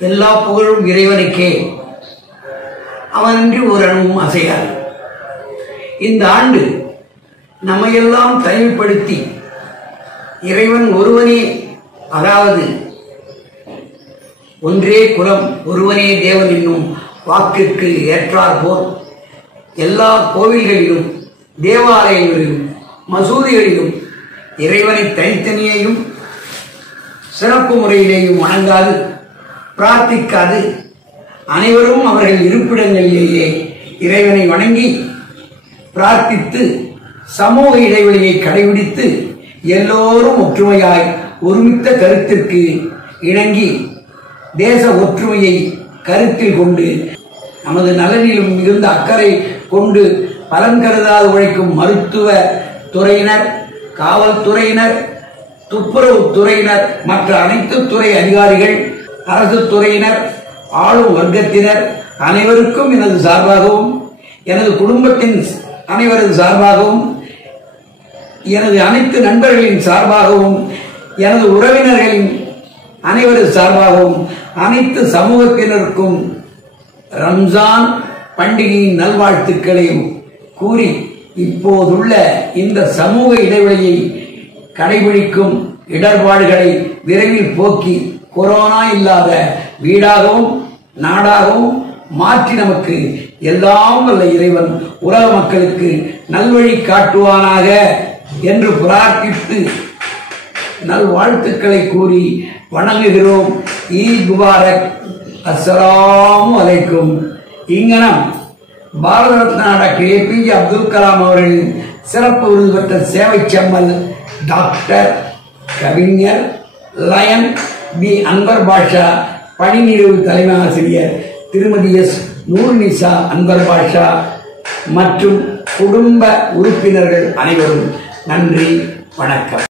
எல்லா புகழும் இறைவனுக்கே. அவனின்றி ஒரு அணுவும் அசையாது. இந்த ஆண்டு நம்மையெல்லாம் தனிமைப்படுத்தி இறைவன் ஒருவனே, அதாவது ஒன்றே குலம் ஒருவனே தேவன் என்னும் வாக்கிற்கு ஏற்றாற்போல் எல்லா கோவில்களிலும் தேவாலயங்களிலும் மசூதிகளிலும் இறைவனை தனித்தனியையும் சிறப்பு முறையிலேயும் வணங்காது பிரார்த்திக்காது அனைவரும் அவர்கள் இருப்பிடங்களிலேயே இறைவனை வணங்கி பிரார்த்தித்து சமூக இடைவெளியை கடைபிடித்து எல்லோரும் ஒற்றுமையாய் ஒருமித்த கருத்திற்கு இணங்கி தேச ஒற்றுமையை கருத்தில் கொண்டு நமது நலனிலும் மிகுந்த அக்கறை கொண்டு பலன் கருதாது உழைக்கும் மருத்துவ துறையினர், காவல்துறையினர், துப்புரவு துறையினர், மற்ற அனைத்து துறை அதிகாரிகள், அரசு துறையினர், ஆளும் வர்க்கத்தினர் அனைவருக்கும் எனது சார்பாகவும் எனது குடும்பத்தின் அனைவரது சார்பாகவும் எனது அனைத்து நண்பர்களின் சார்பாகவும் எனது உறவினர்களின் அனைவரது சார்பாகவும் அனைத்து சமூகத்தினருக்கும் ரம்ஜான் பண்டிகையின் நல்வாழ்த்துக்களையும் கூறி இப்போதுள்ள இந்த சமூக இடைவெளியை கடைபிடிக்கும் இடர்பாடுகளை விரைவில் போக்கி கொரோனா இல்லாத வீடாகவும் நாடாகவும் மாற்றி நமக்கு எல்லாம் வல்ல இறைவன் உலக மக்களுக்கு நல்வழி காட்டுவானாக என்று பிரார்த்தித்து நல்வாழ்த்துக்களை கூறி வணங்குகிறோம். ஈத் முபாரக். அஸ்ஸலாமு அலைக்கும். இங்கனம் பாரத ரத்னா டாக்டர் APJ அப்துல் கலாம் அவர்களின் சிறப்பு விருது பெற்ற சேவை செம்மல் டாக்டர் கவிஞர் லயன் பி அன்வர் பாஷா, பணி நிறைவு தலைமை ஆசிரியர் திருமதி எஸ் நூர்நிசா அன்வர் பாஷா மற்றும் குடும்ப உறுப்பினர்கள் அனைவரும் நன்றி, வணக்கம்.